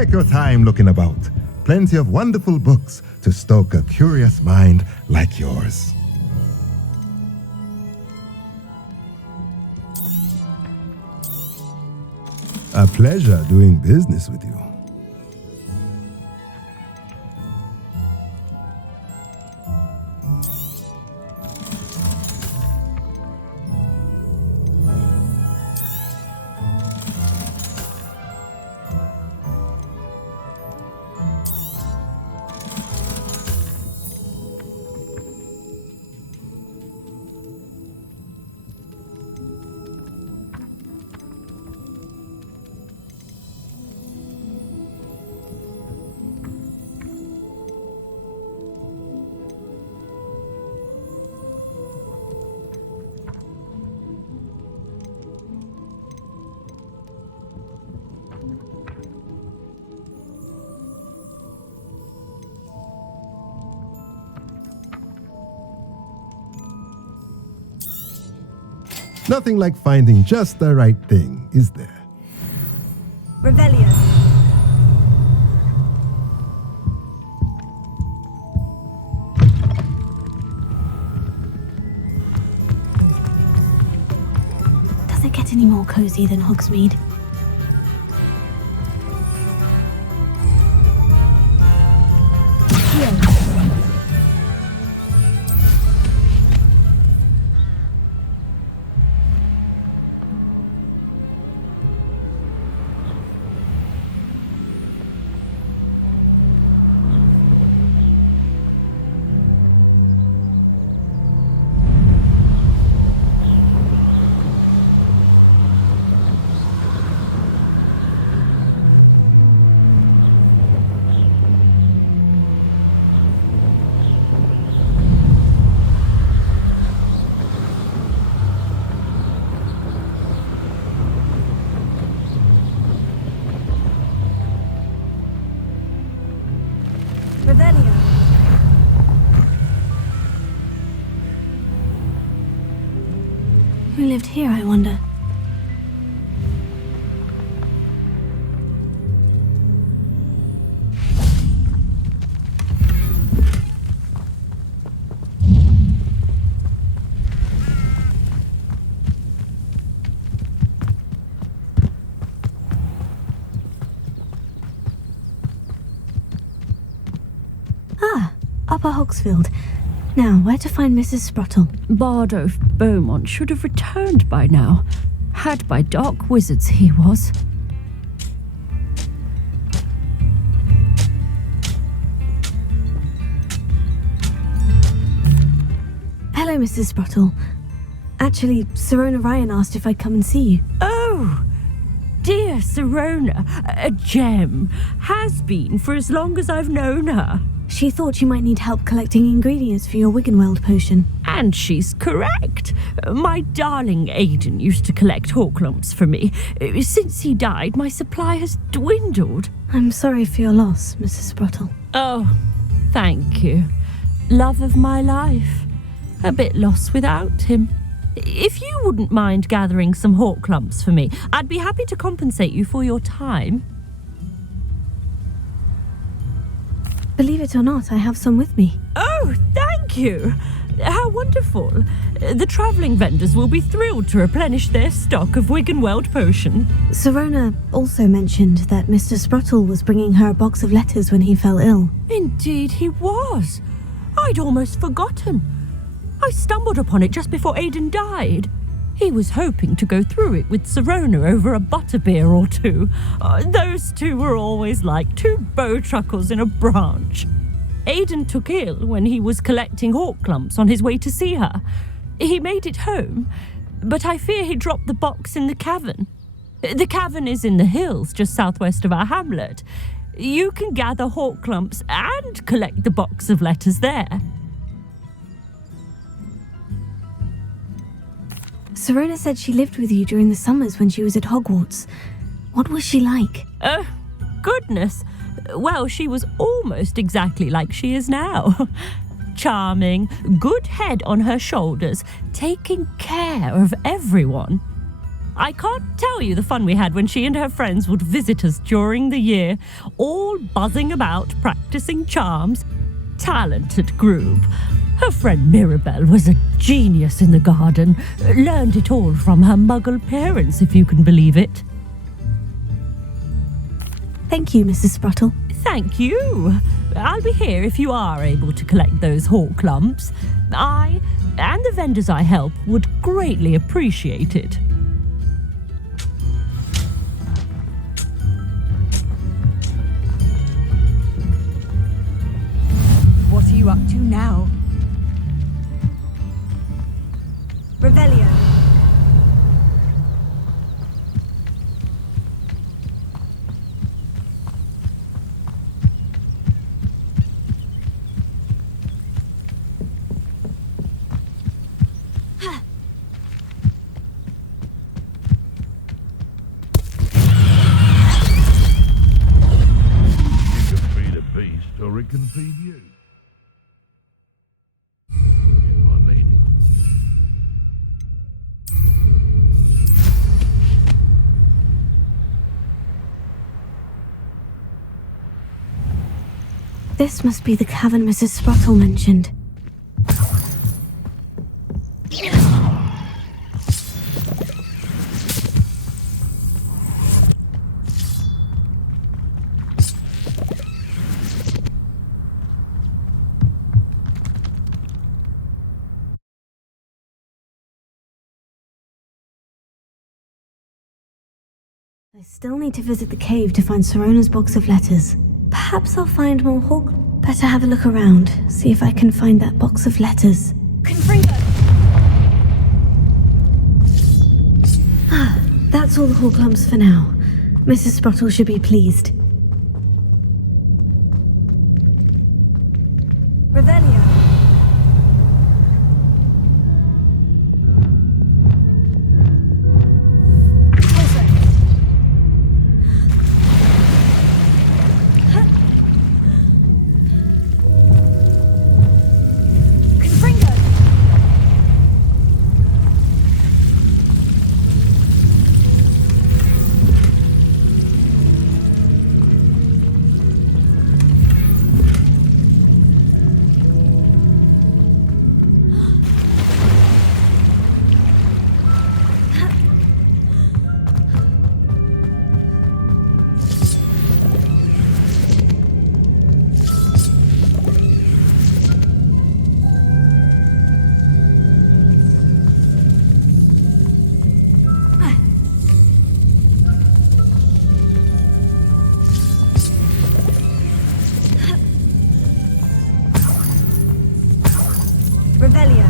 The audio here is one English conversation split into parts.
Take your time looking about. Plenty of wonderful books to stoke a curious mind like yours. A pleasure doing business with you. Nothing like finding just the right thing, is there? Revelio. Does it get any more cozy than Hogsmeade? Revelio. Who lived here, I wonder? Ah, Upper Hogsfield. Now, where to find Mrs. Sprottle? Bardolph Beaumont should have returned by now. Had by dark wizards he was. Hello, Mrs. Sprottle. Actually, Sirona Ryan asked if I'd come and see you. Oh, dear Sirona, a gem. Has been for as long as I've known her. She thought you might need help collecting ingredients for your Wiggenweld potion. And she's correct. My darling Aidan used to collect Horklumps for me. Since he died, my supply has dwindled. I'm sorry for your loss, Mrs. Sprottle. Oh, thank you. Love of my life. A bit lost without him. If you wouldn't mind gathering some Horklumps for me, I'd be happy to compensate you for your time. Believe it or not, I have some with me. Oh, thank you. How wonderful. The travelling vendors will be thrilled to replenish their stock of Wiggenweld potion. Sirona also mentioned that Mr. Sprottle was bringing her a box of letters when he fell ill. Indeed he was. I'd almost forgotten. I stumbled upon it just before Aidan died. He was hoping to go through it with Sirona over a butterbeer or two. Those two were always like two bowtruckles in a branch. Aidan took ill when he was collecting Horklumps on his way to see her. He made it home, but I fear he dropped the box in the cavern. The cavern is in the hills just southwest of our hamlet. You can gather Horklumps and collect the box of letters there. Sirona said she lived with you during the summers when she was at Hogwarts. What was she like? Goodness. Well, she was almost exactly like she is now. Charming, good head on her shoulders, taking care of everyone. I can't tell you the fun we had when she and her friends would visit us during the year, all buzzing about, practicing charms. Talented group. Her friend Mirabelle was a genius in the garden. Learned it all from her muggle parents, if you can believe it. Thank you, Mrs. Sprottle. Thank you. I'll be here if you are able to collect those hawk lumps. I, and the vendors I help, would greatly appreciate it. What are you up to now? Revelio. Or it can feed you. Get my meaning. This must be the cavern Mrs. Sprottle mentioned. I still need to visit the cave to find Sirona's box of letters. Perhaps I'll find more hawk. Better have a look around, see if I can find that box of letters. Confringo. That's all the hawk lumps for now. Mrs. Sprottle should be pleased. Revelio. Revelio.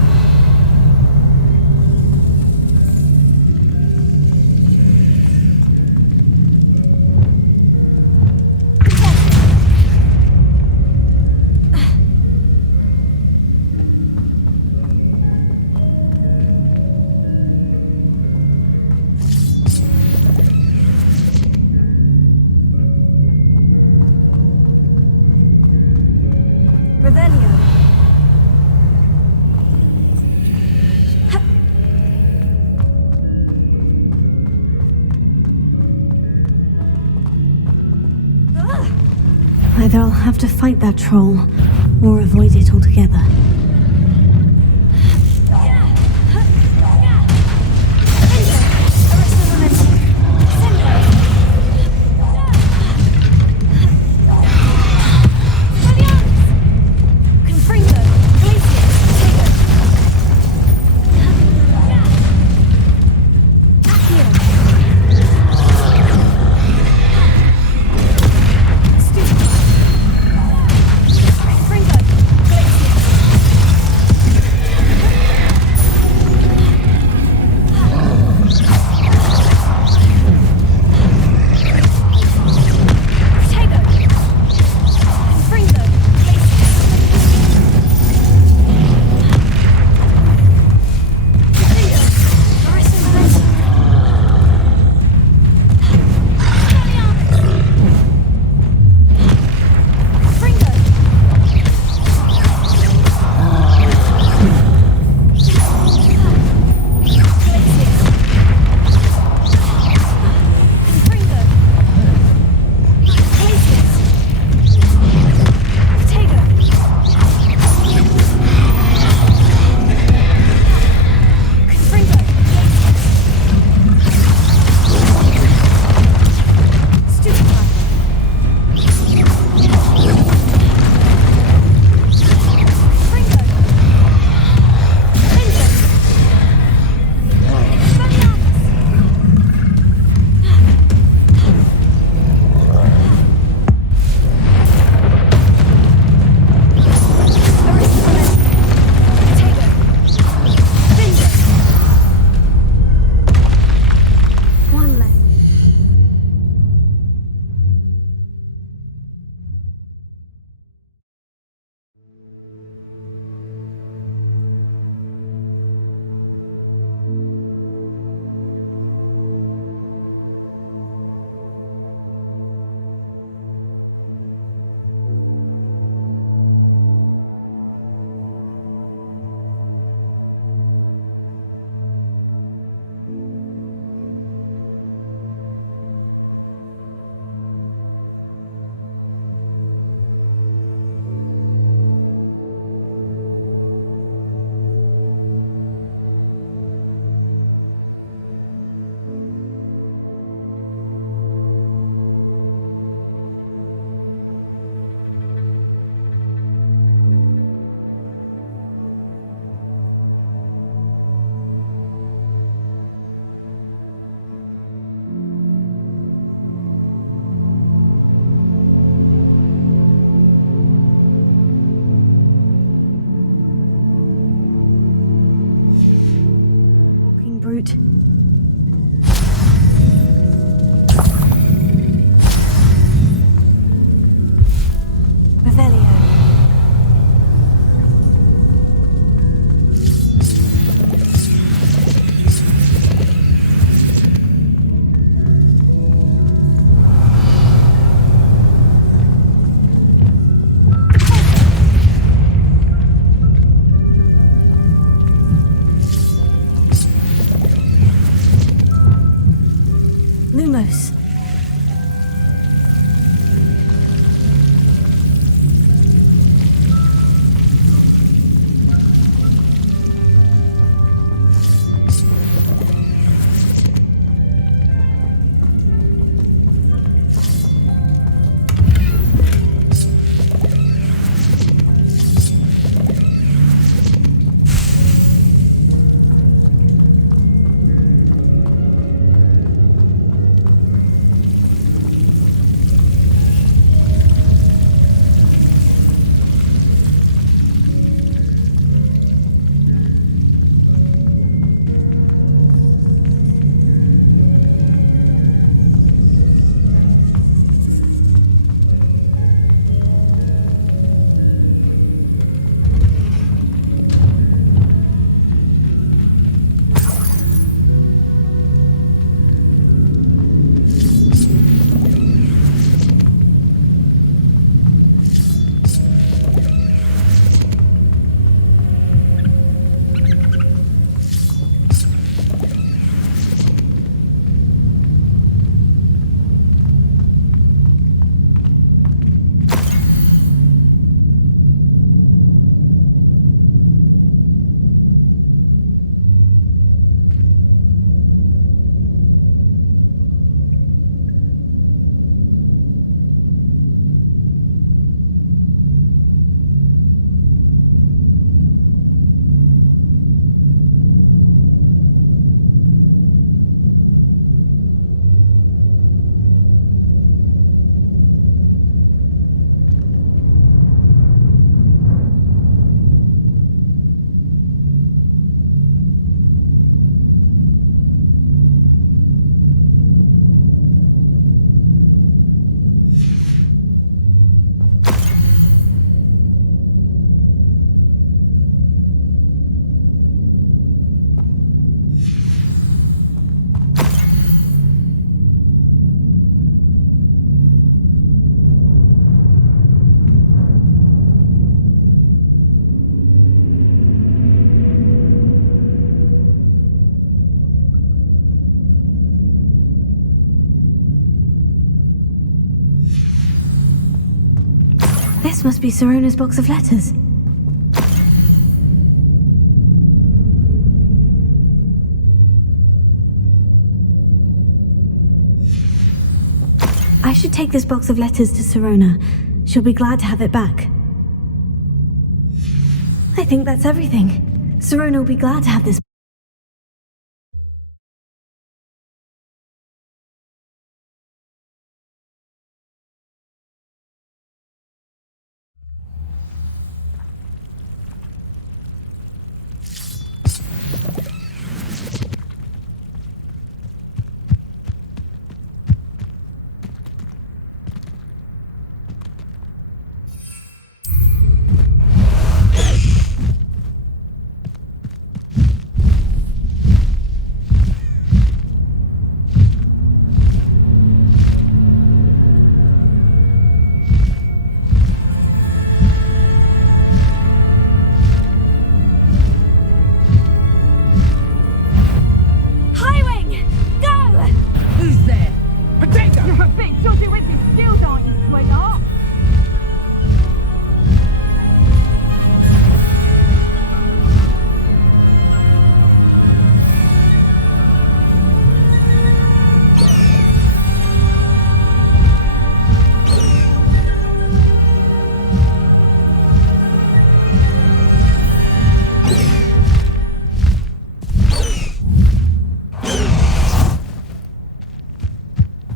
Revelio. Either I'll have to fight that troll, or avoid it altogether. brute. Revelio. Lumos. This must be Sirona's box of letters. I should take this box of letters to Sirona. She'll be glad to have it back. I think that's everything. Sirona will be glad to have this.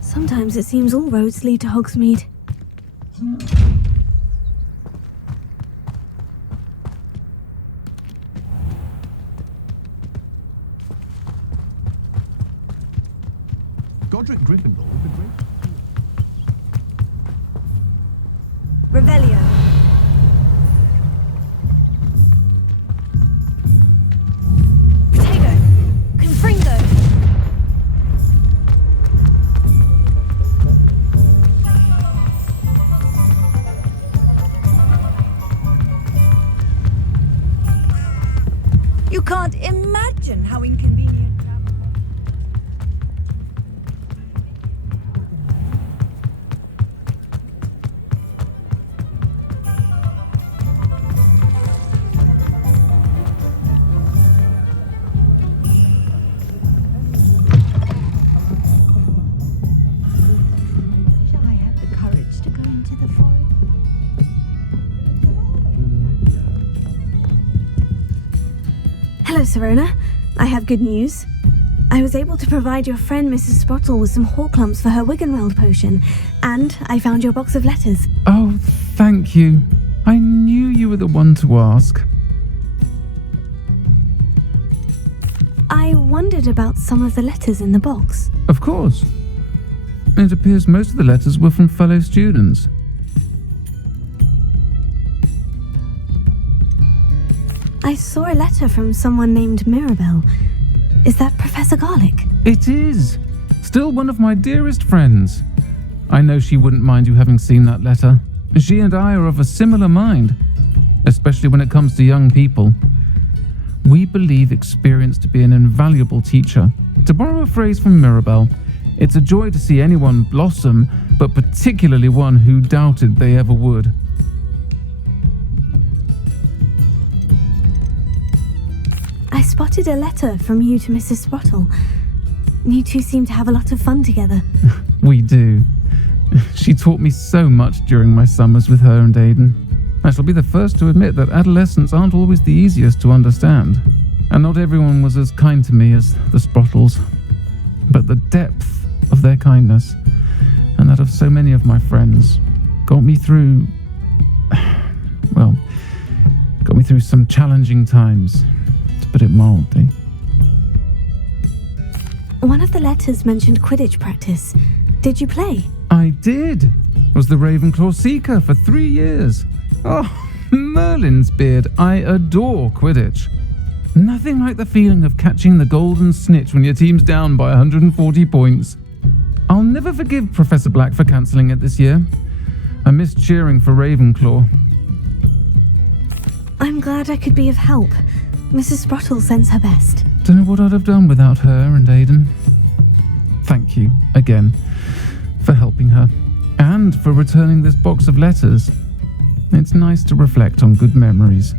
Sometimes it seems all roads lead to Hogsmeade. Godric Gryffindor with the great... Revelio. Potato. Confringo. You can't imagine how inconvenient travel. Wish I had the courage to go into the forest. Hello, Serona. I have good news. I was able to provide your friend Mrs. Sprottle with some Horklumps for her Wiggenweld potion, and I found your box of letters. Oh, thank you. I knew you were the one to ask. I wondered about some of the letters in the box. Of course. It appears most of the letters were from fellow students. I saw a letter from someone named Mirabelle. Is that Professor Garlick? It is. Still one of my dearest friends. I know she wouldn't mind you having seen that letter. She and I are of a similar mind, especially when it comes to young people. We believe experience to be an invaluable teacher. To borrow a phrase from Mirabelle, it's a joy to see anyone blossom, but particularly one who doubted they ever would. I spotted a letter from you to Mrs. Sprottle. You two seem to have a lot of fun together. We do. She taught me so much during my summers with her and Aiden. I shall be the first to admit that adolescents aren't always the easiest to understand, and not everyone was as kind to me as the Sprottles. But the depth of their kindness, and that of so many of my friends, got me through some challenging times, to put it mildly. One of the letters mentioned Quidditch practice. Did you play? I did. Was the Ravenclaw Seeker for 3 years. Oh, Merlin's beard. I adore Quidditch. Nothing like the feeling of catching the golden snitch when your team's down by 140 points. I'll never forgive Professor Black for cancelling it this year. I missed cheering for Ravenclaw. I'm glad I could be of help. Mrs. Sprottle sends her best. Don't know what I'd have done without her and Aiden. Thank you, again, for helping her, and for returning this box of letters. It's nice to reflect on good memories.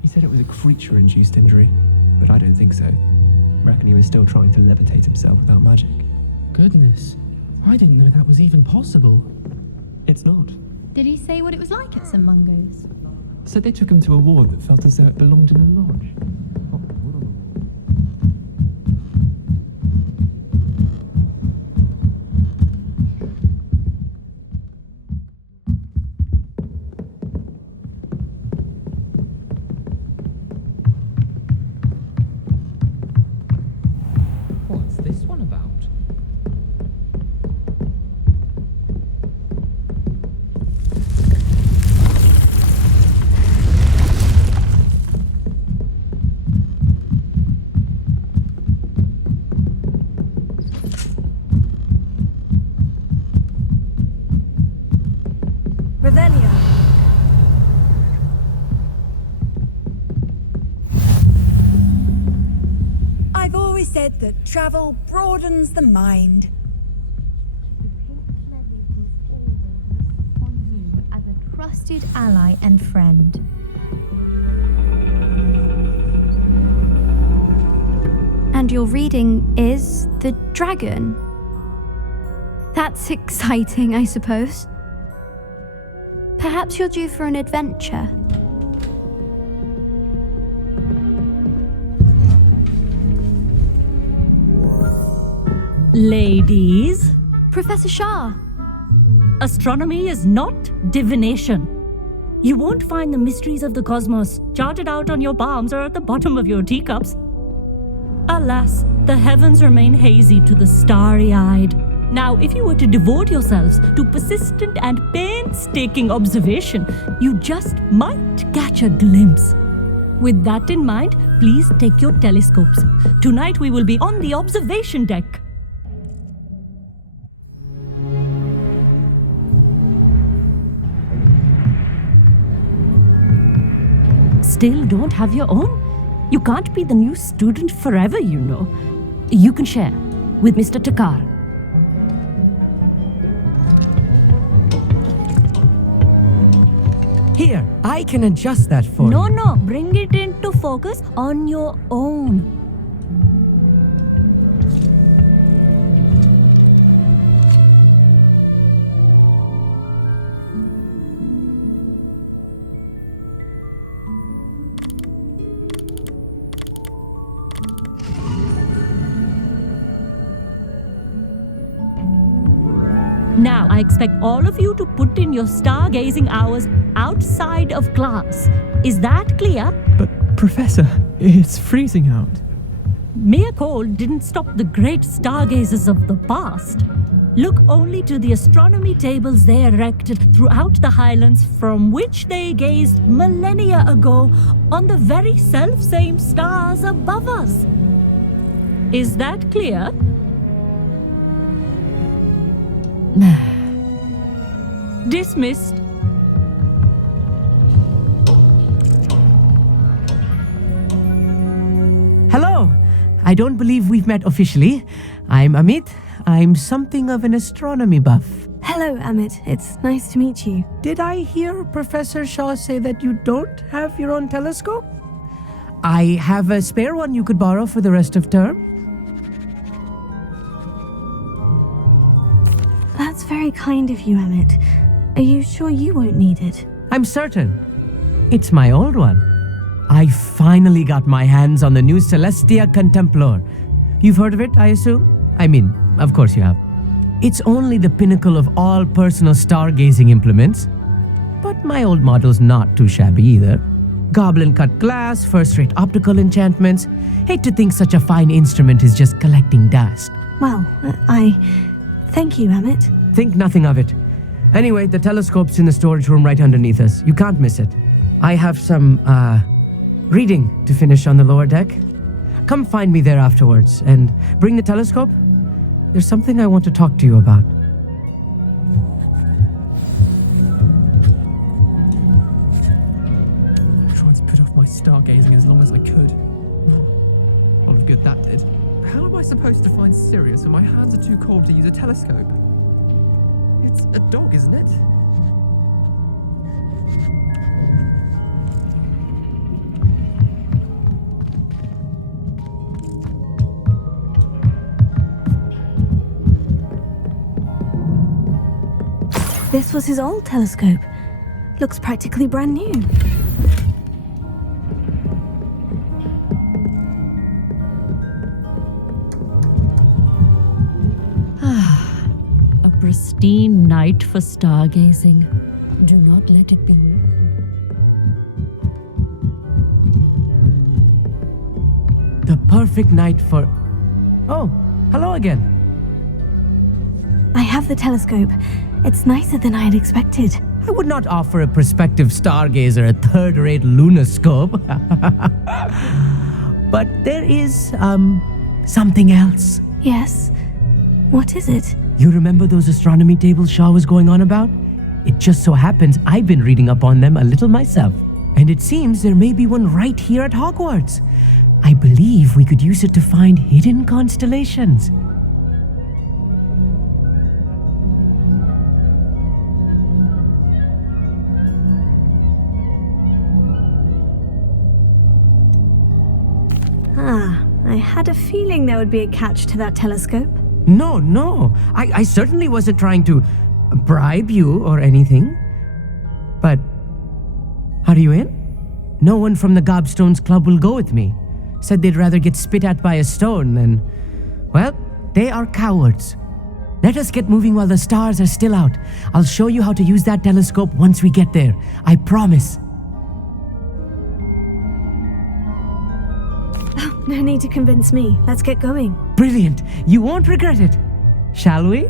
He said it was a creature-induced injury, but I don't think so. Reckon he was still trying to levitate himself without magic. Goodness, I didn't know that was even possible. It's not. Did he say what it was like at St. Mungo's? Said they took him to a ward that felt as though it belonged in a lodge. What's this one about? Revelio. I've always said that travel broadens the mind. trusted ally and friend. And your reading is the dragon. That's exciting, I suppose. Perhaps you're due for an adventure. Ladies, Professor Shah. astronomy is not divination. You won't find the mysteries of the cosmos charted out on your palms or at the bottom of your teacups. Alas, the heavens remain hazy to the starry-eyed. Now, if you were to devote yourselves to persistent and painstaking observation, you just might catch a glimpse. With that in mind, please take your telescopes. Tonight we will be on the observation deck. Still don't have your own? You can't be the new student forever, you know. You can share with Mr. Takar. Here, I can adjust that for you. No, bring it into focus on your own. Now, I expect all of you to put in your stargazing hours outside of class. Is that clear? But, Professor, it's freezing out. Mere cold didn't stop the great stargazers of the past. Look only to the astronomy tables they erected throughout the highlands from which they gazed millennia ago on the very self-same stars above us. Is that clear? Dismissed. Hello. I don't believe we've met officially. I'm Amit. I'm something of an astronomy buff. Hello, Amit. It's nice to meet you. Did I hear Professor Shaw say that you don't have your own telescope? I have a spare one you could borrow for the rest of term. That's very kind of you, Amit. Are you sure you won't need it? I'm certain. It's my old one. I finally got my hands on the new Celestia Contemplor. You've heard of it, I assume? I mean, of course you have. It's only the pinnacle of all personal stargazing implements. But my old model's not too shabby either. Goblin-cut glass, first-rate optical enchantments. Hate to think such a fine instrument is just collecting dust. Well, thank you, Amit. Think nothing of it. Anyway, the telescope's in the storage room right underneath us. You can't miss it. I have some, reading to finish on the lower deck. Come find me there afterwards, and bring the telescope. There's something I want to talk to you about. I tried to put off my stargazing as long as I could. A lot of good that did. How am I supposed to find Sirius when my hands are too cold to use a telescope? It's a dog, isn't it? This was his old telescope. Looks practically brand new. A pristine night for stargazing. Do not let it be wasted. The perfect night for... Oh, hello again. I have the telescope. It's nicer than I had expected. I would not offer a prospective stargazer a third-rate lunoscope. But there is, something else. Yes? What is it? You remember those astronomy tables Shaw was going on about? It just so happens I've been reading up on them a little myself. And it seems there may be one right here at Hogwarts. I believe we could use it to find hidden constellations. had a feeling there would be a catch to that telescope. No. I certainly wasn't trying to bribe you or anything. But are you in? No one from the Gobstones Club will go with me. Said they'd rather get spit at by a stone than... Well, they are cowards. Let us get moving while the stars are still out. I'll show you how to use that telescope once we get there. I promise. Oh, no need to convince me. Let's get going. Brilliant. You won't regret it. Shall we?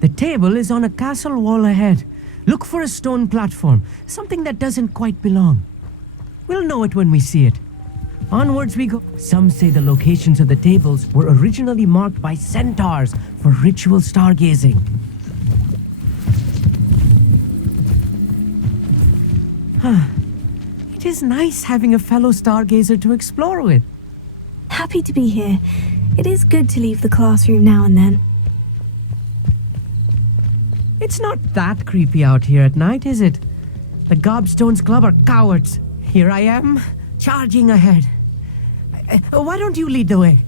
The table is on a castle wall ahead. Look for a stone platform, something that doesn't quite belong. We'll know it when we see it. Onwards we go. Some say the locations of the tables were originally marked by centaurs for ritual stargazing. It is nice having a fellow stargazer to explore with. Happy to be here. It is good to leave the classroom now and then. It's not that creepy out here at night, is it? The Gobstones Club are cowards. Here I am, charging ahead. Why don't you lead the way?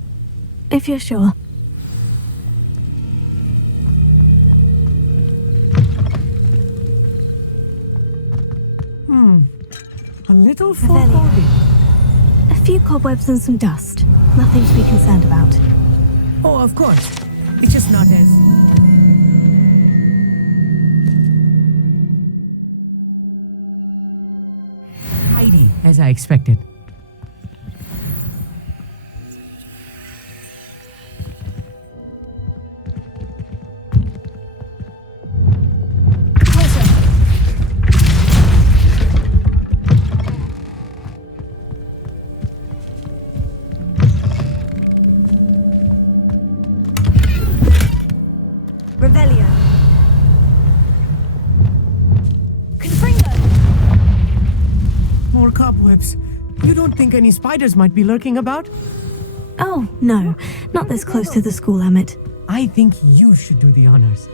If you're sure. A little foreboding. A few cobwebs and some dust. Nothing to be concerned about. Oh, of course. It's just not as... tidy as I expected. Revelio. Confringo. More cobwebs. You don't think any spiders might be lurking about? Oh, no. Not this close to the school, Emmett. I think you should do the honors.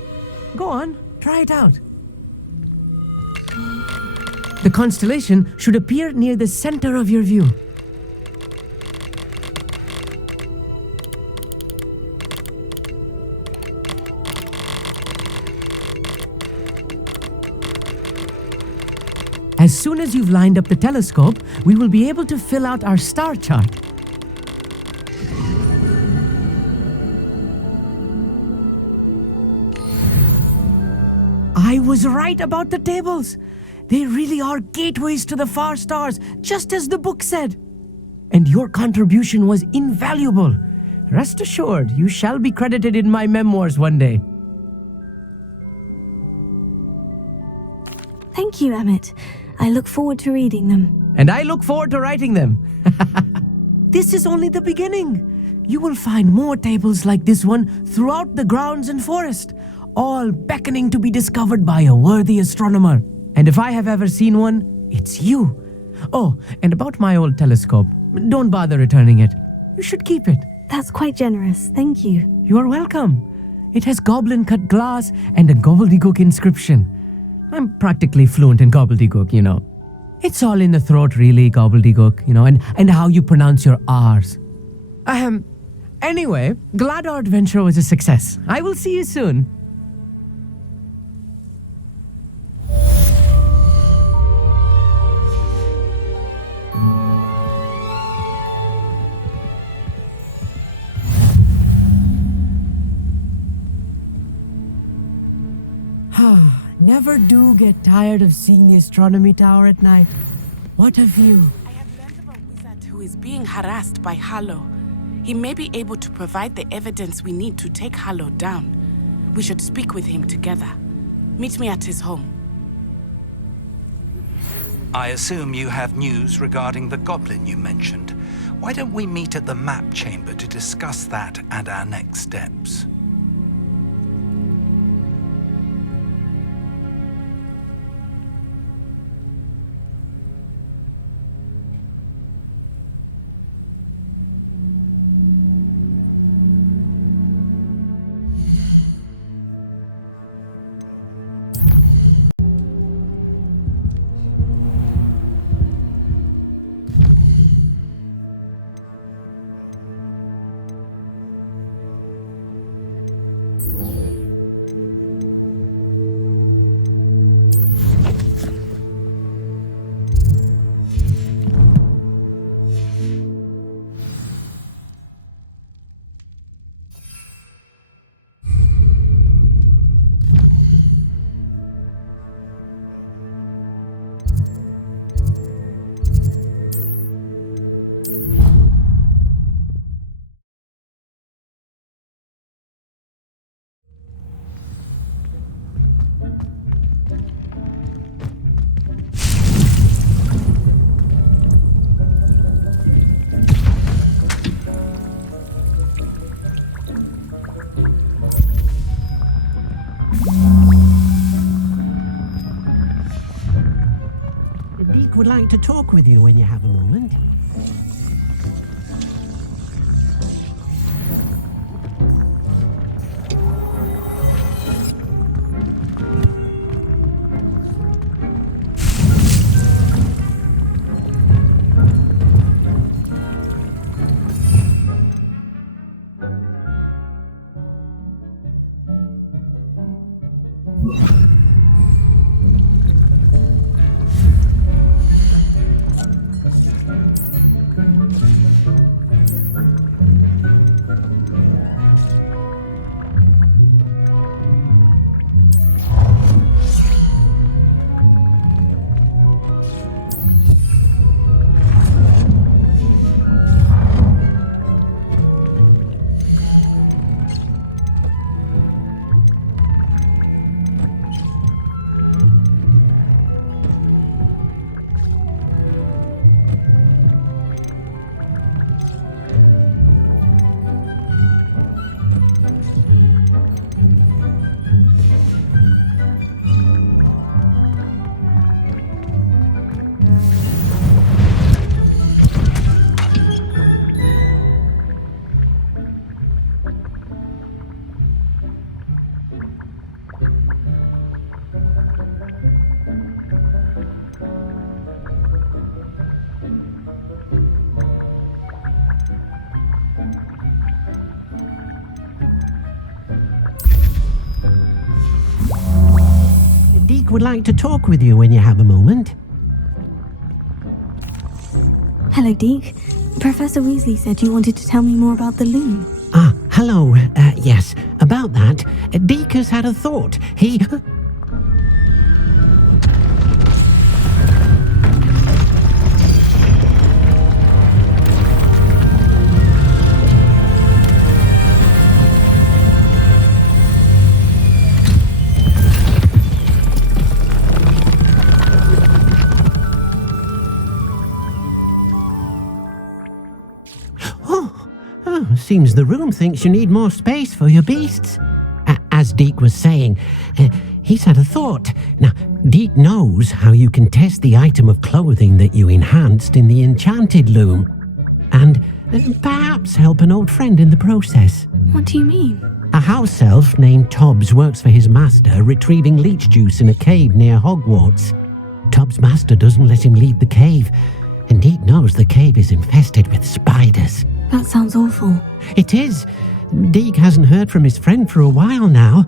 Go on, try it out. The constellation should appear near the center of your view. As soon as you've lined up the telescope, we will be able to fill out our star chart. I was right about the tables. They really are gateways to the far stars, just as the book said. And your contribution was invaluable. Rest assured, you shall be credited in my memoirs one day. Thank you, Emmett. I look forward to reading them. And I look forward to writing them. This is only the beginning. You will find more tables like this one throughout the grounds and forest, all beckoning to be discovered by a worthy astronomer. And if I have ever seen one, it's you. Oh, and about my old telescope, don't bother returning it. You should keep it. That's quite generous. Thank you. You are welcome. It has goblin-cut glass and a gobbledygook inscription. I'm practically fluent in gobbledygook, you know. It's all in the throat, really, gobbledygook, you know, and how you pronounce your R's. Anyway, glad our adventure was a success. I will see you soon. Never do get tired of seeing the astronomy tower at night. What a view. I have learned of a wizard who is being harassed by Harlow. He may be able to provide the evidence we need to take Harlow down. We should speak with him together. Meet me at his home. I assume you have news regarding the goblin you mentioned. Why don't we meet at the map chamber to discuss that and our next steps? Deke would like to talk with you when you have a moment. Deke would like to talk with you when you have a moment. Hello, Deke. Professor Weasley said you wanted to tell me more about the loom. Ah, hello. Yes, about that. Deke has had a thought. He... Seems the room thinks you need more space for your beasts. As Deke was saying, he's had a thought. Now, Deke knows how you can test the item of clothing that you enhanced in the enchanted loom. And perhaps help an old friend in the process. What do you mean? A house elf named Tobbs works for his master retrieving leech juice in a cave near Hogwarts. Tobbs' master doesn't let him leave the cave, and Deke knows the cave is infested with spiders. That sounds awful. It is. Deke hasn't heard from his friend for a while now.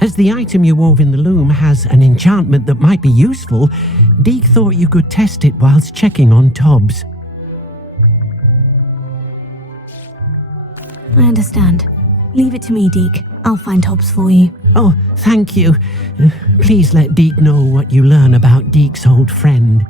As the item you wove in the loom has an enchantment that might be useful, Deke thought you could test it whilst checking on Tobbs. I understand. Leave it to me, Deke. I'll find Tobbs for you. Oh, thank you. Please let Deke know what you learn about Deke's old friend.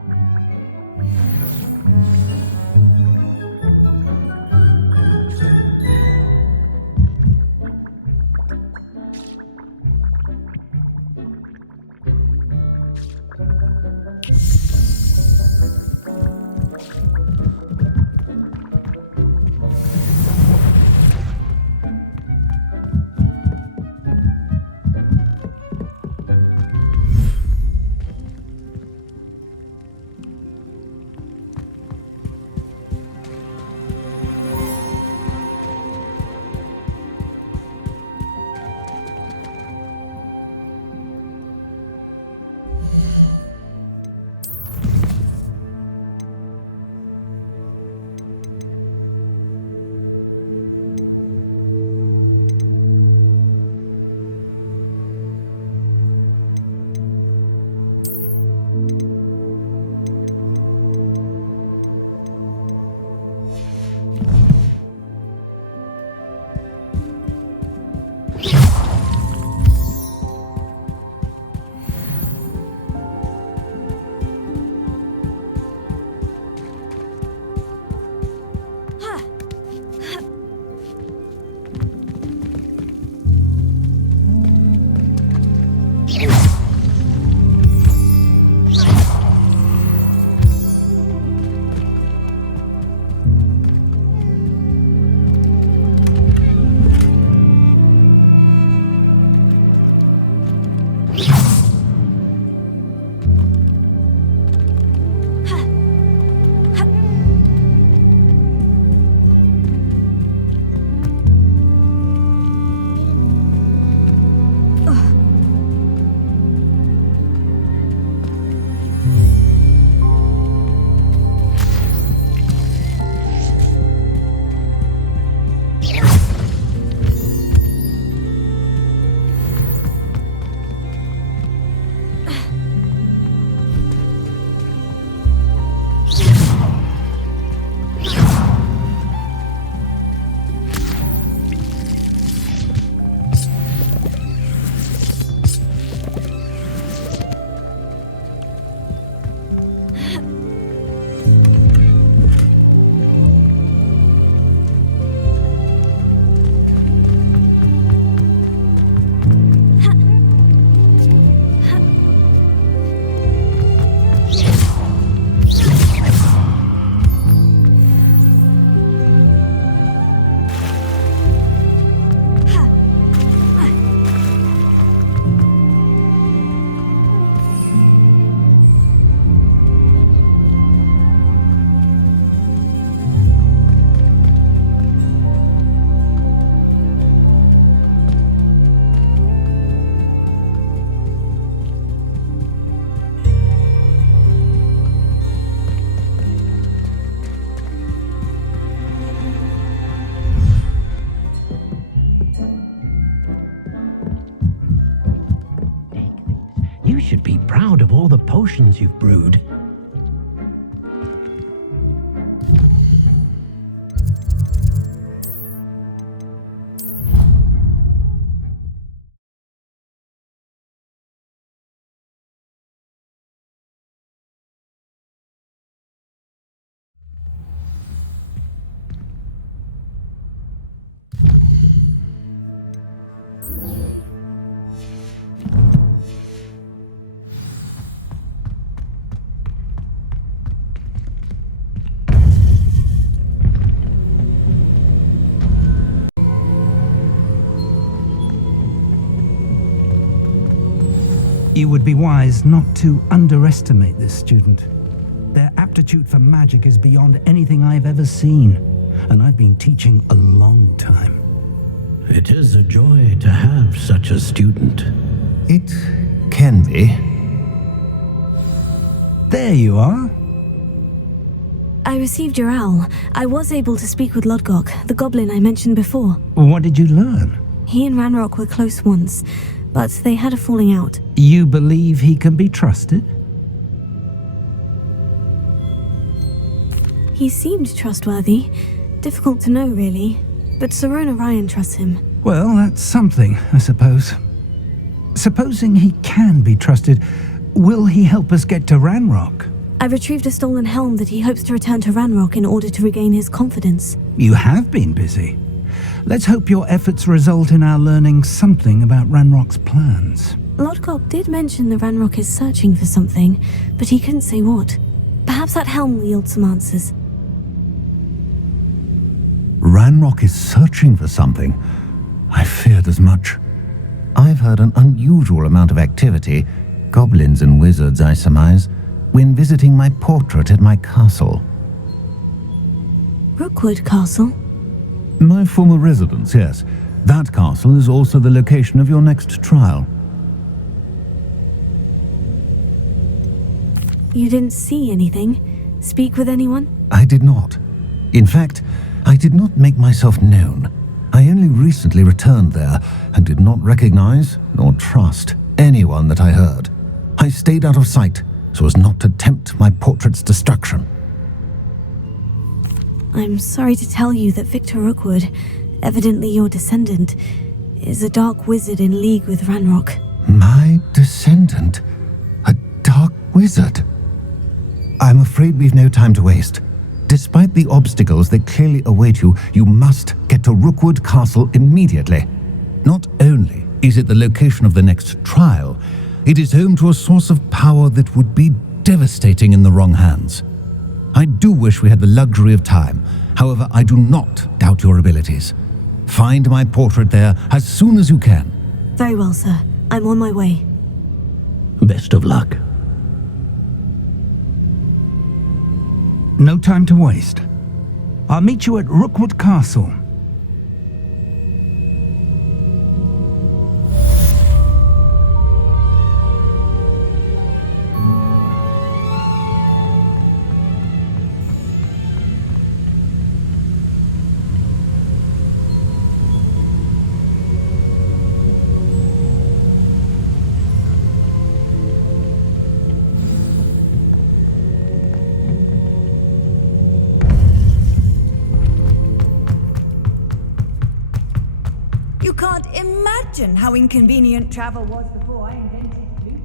You should be proud of all the potions you've brewed. You would be wise not to underestimate this student. Their aptitude for magic is beyond anything I've ever seen, and I've been teaching a long time. It is a joy to have such a student. It can be. There you are. I received your owl. I was able to speak with Lodgok, the goblin I mentioned before. What did you learn? He and Ranrock were close once, but they had a falling out. You believe he can be trusted? He seemed trustworthy. Difficult to know, really. But Sirona Ryan trusts him. Well, that's something, I suppose. Supposing he can be trusted, will he help us get to Ranrock? I retrieved a stolen helm that he hopes to return to Ranrock in order to regain his confidence. You have been busy. Let's hope your efforts result in our learning something about Ranrock's plans. Lodgok did mention the Ranrock is searching for something, but he couldn't say what. Perhaps that helm will yield some answers. Ranrock is searching for something. I feared as much. I've heard an unusual amount of activity, goblins and wizards, I surmise, when visiting my portrait at my castle. Rookwood Castle? My former residence, yes. That castle is also the location of your next trial. You didn't see anything? Speak with anyone? I did not. In fact, I did not make myself known. I only recently returned there and did not recognize nor trust anyone that I heard. I stayed out of sight so as not to tempt my portrait's destruction. I'm sorry to tell you that Victor Rookwood, evidently your descendant, is a dark wizard in league with Ranrock. My descendant? A dark wizard? I'm afraid we've no time to waste. Despite the obstacles that clearly await you, you must get to Rookwood Castle immediately. Not only is it the location of the next trial, it is home to a source of power that would be devastating in the wrong hands. I do wish we had the luxury of time. However, I do not doubt your abilities. Find my portrait there as soon as you can. Very well, sir. I'm on my way. Best of luck. No time to waste. I'll meet you at Rookwood Castle. You can't imagine how inconvenient travel was before I invented blue.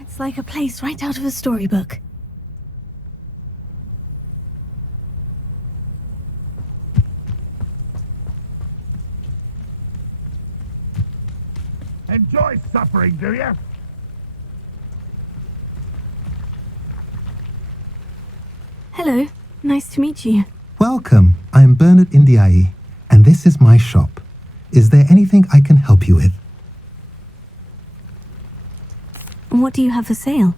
It's like a place right out of a storybook. Enjoy suffering, do you? Hello, nice to meet you. Welcome. I'm Bernard Indiaye, and this is my shop. Is there anything I can help you with? What do you have for sale?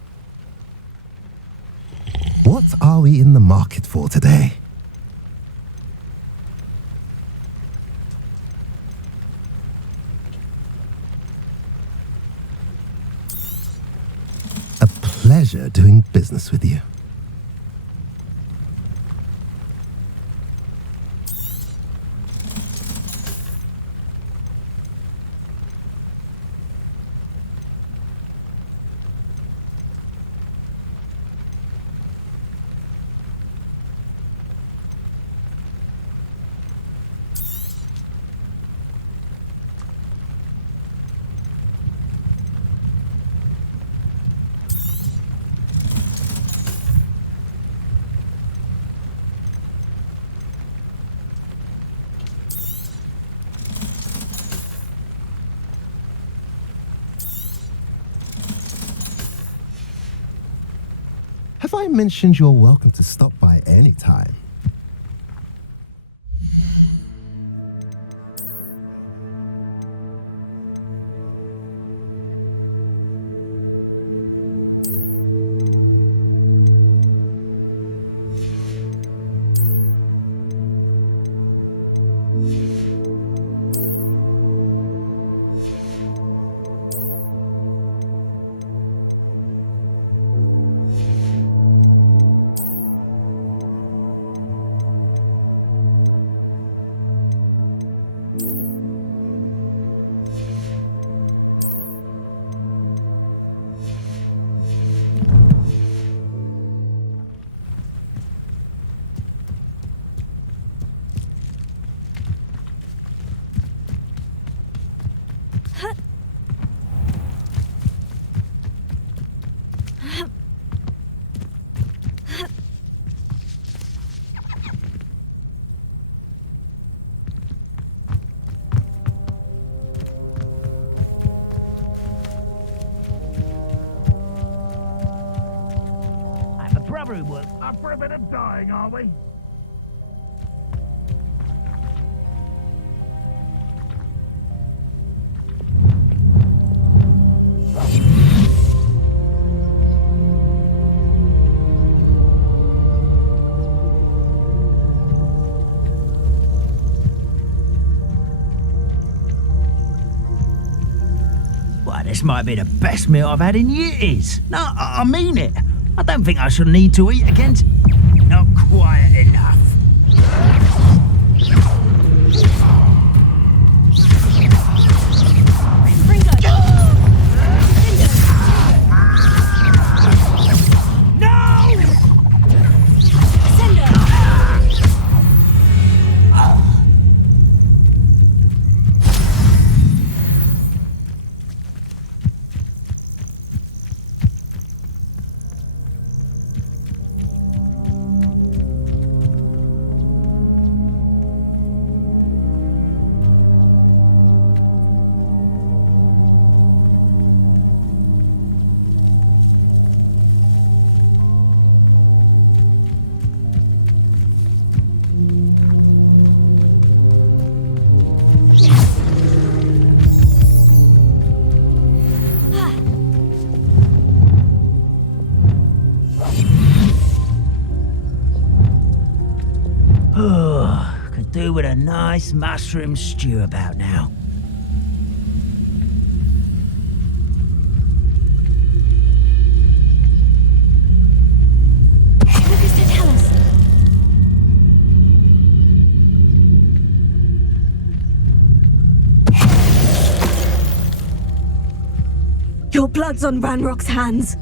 What are we in the market for today? A pleasure doing business with you. Have I mentioned you're welcome to stop by any time? Up for a bit of dying, are we? Well, this might be the best meal I've had in years. No, I mean it. I don't think I shall need to eat again. Not quiet enough. Could do with a nice mushroom stew about now. Your blood's on Ranrock's hands.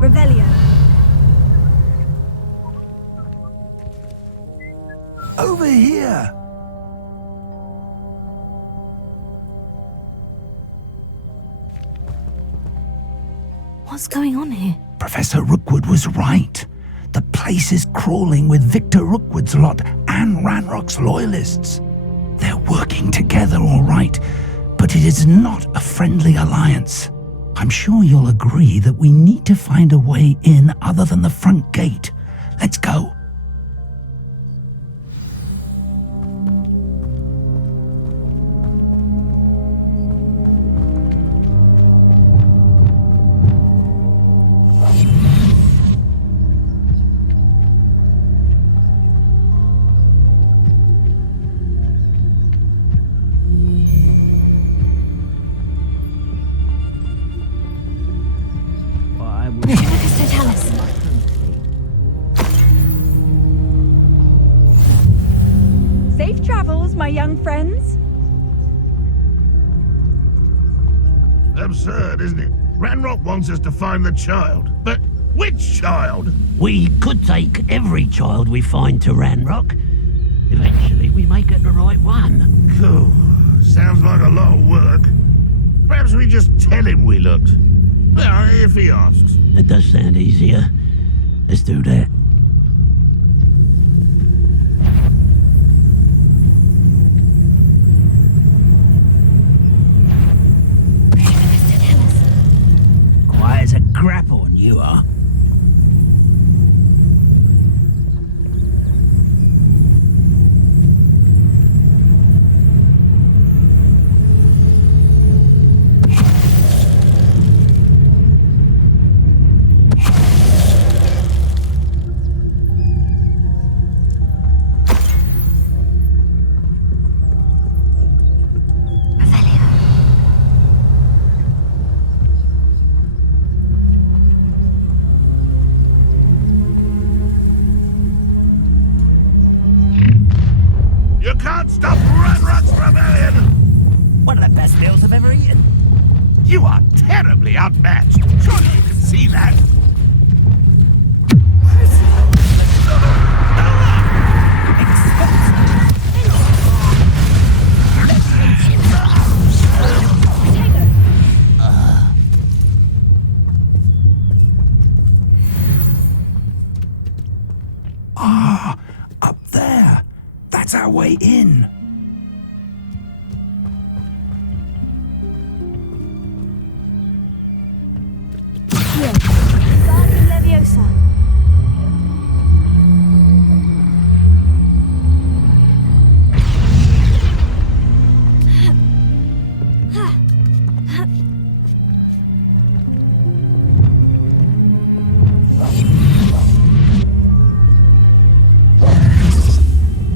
Revelio. Over here! What's going on here? Professor Rookwood was right. The place is crawling with Victor Rookwood's lot and Ranrock's loyalists. They're working together all right, but it is not a friendly alliance. I'm sure you'll agree that we need to find a way in other than the front gate. Let's go. Safe travels, my young friends. Absurd, isn't it? Ranrock wants us to find the child. But which child? We could take every child we find to Ranrock. Eventually we may get the right one. Cool. Sounds like a lot of work. Perhaps we just tell him we looked. Well, if he asks. It does sound easier. Let's do that. Quiet as a grapple, and you are. Stop Ranrock's rebellion! One of the best meals I've ever eaten. You are terribly outmatched. Surely you can see that. Ah, up there. That's our way in. Here, Garden Leviosa.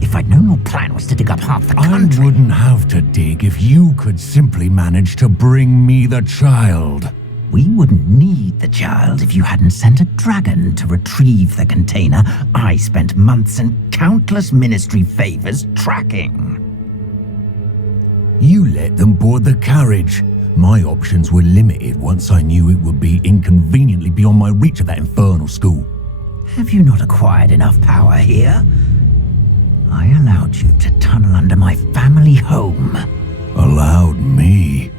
If I'd known your plan was to dig up half the I country... wouldn't have to dig if you could simply manage to bring me the child. We wouldn't need the child if you hadn't sent a dragon to retrieve the container I spent months and countless ministry favors tracking. You let them board the carriage. My options were limited once I knew it would be inconveniently beyond my reach at that infernal school. Have you not acquired enough power here? I allowed you to tunnel under my family home. Allowed me?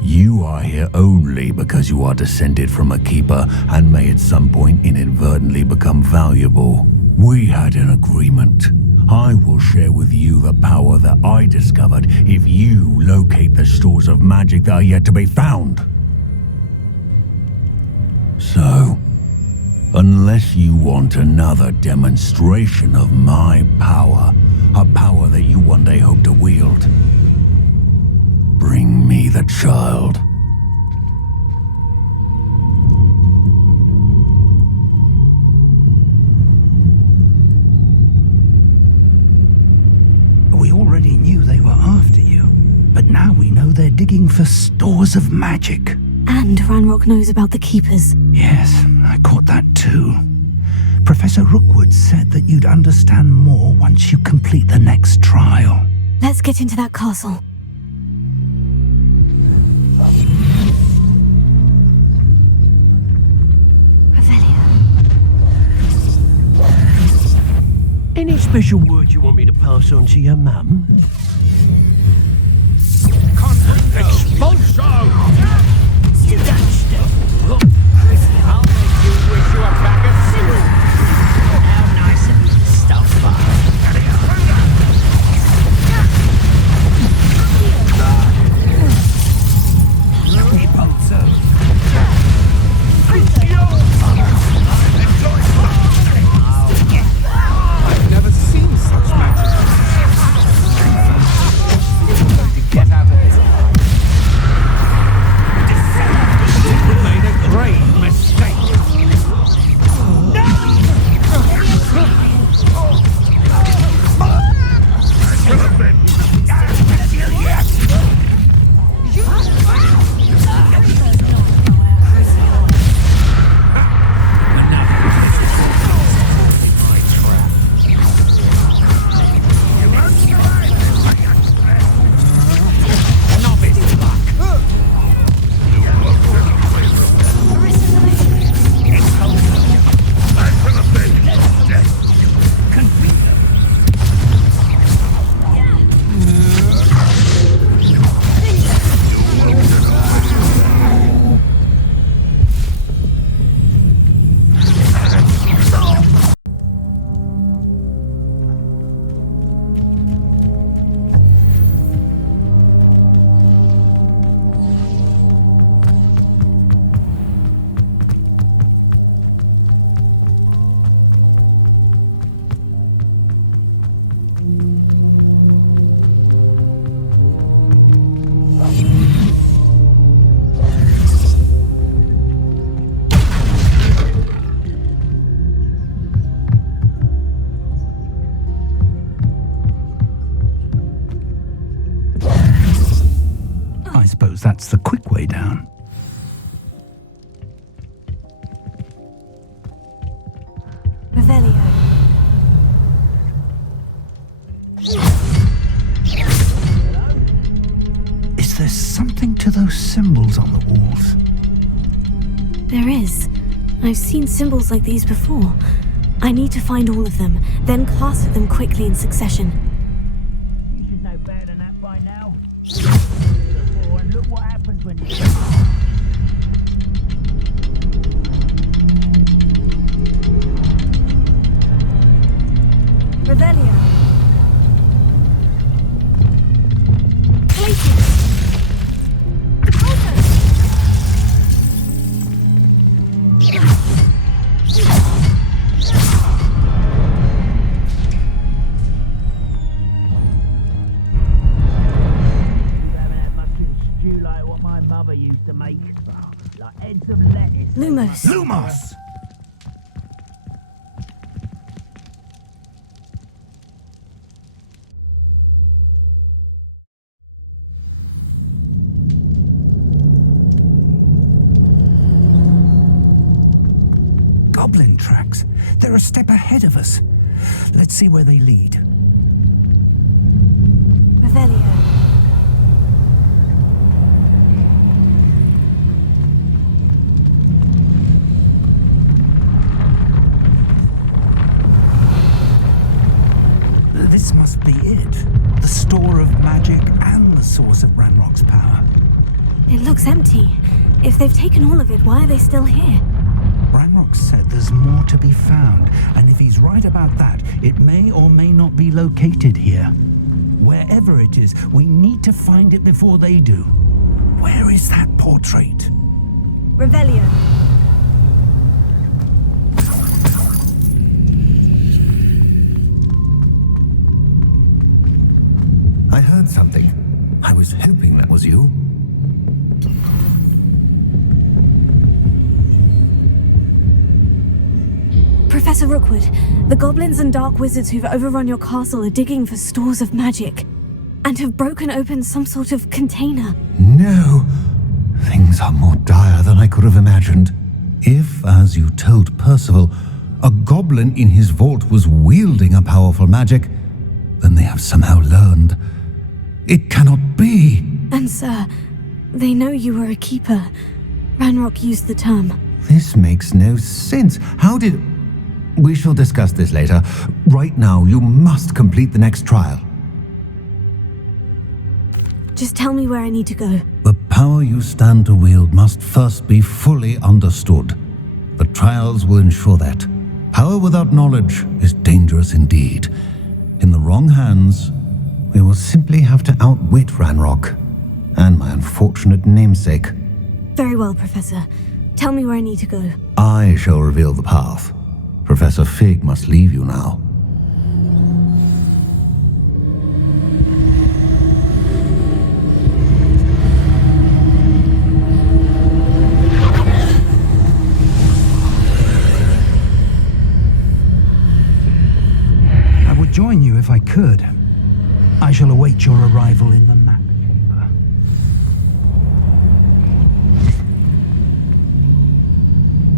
You are here only because you are descended from a keeper and may at some point inadvertently become valuable. We had an agreement. I will share with you the power that I discovered if you locate the stores of magic that are yet to be found. So, unless you want another demonstration of my power, a power that you one day hope to wield, bring me the child. We already knew they were after you, but now we know they're digging for stores of magic. And Ranrock knows about the Keepers. Yes, I caught that too. Professor Rookwood said that you'd understand more once you complete the next trial. Let's get into that castle. Any special word you want me to pass on to your mum? Expulso! You don't stop. I'll make you wish you were back at school. How nice of you to stop by. I've never seen such magic. Get out of here. You made a great mistake. I suppose that's the quick way down. Revelio. to those symbols on the walls? There is. I've seen symbols like these before. I need to find all of them, then cast at them quickly in succession. You should know better than that by now. And look what happens when you... Revelio. Places. Used to make like heads of lettuce. Lumos. Lumos! Goblin tracks. They're a step ahead of us. Let's see where they lead. Revelio. This must be it. The store of magic and the source of Ranrock's power. It looks empty. If they've taken all of it, why are they still here? Ranrock said there's more to be found, and if he's right about that, it may or may not be located here. Wherever it is, we need to find it before they do. Where is that portrait? Revelio. I heard something. I was hoping that was you. Professor Rookwood, the goblins and dark wizards who've overrun your castle are digging for stores of magic and have broken open some sort of container. No. Things are more dire than I could have imagined. If, as you told Percival, a goblin in his vault was wielding a powerful magic, then they have somehow learned. It cannot be. And sir, they know you were a keeper. Ranrock used the term. This makes no sense. How did... We shall discuss this later. Right now, you must complete the next trial. Just tell me where I need to go. The power you stand to wield must first be fully understood. The trials will ensure that. Power without knowledge is dangerous indeed. In the wrong hands, we will simply have to outwit Ranrock and my unfortunate namesake. Very well, Professor. Tell me where I need to go. I shall reveal the path. Professor Fig must leave you now. I would join you if I could. I shall await your arrival in the map.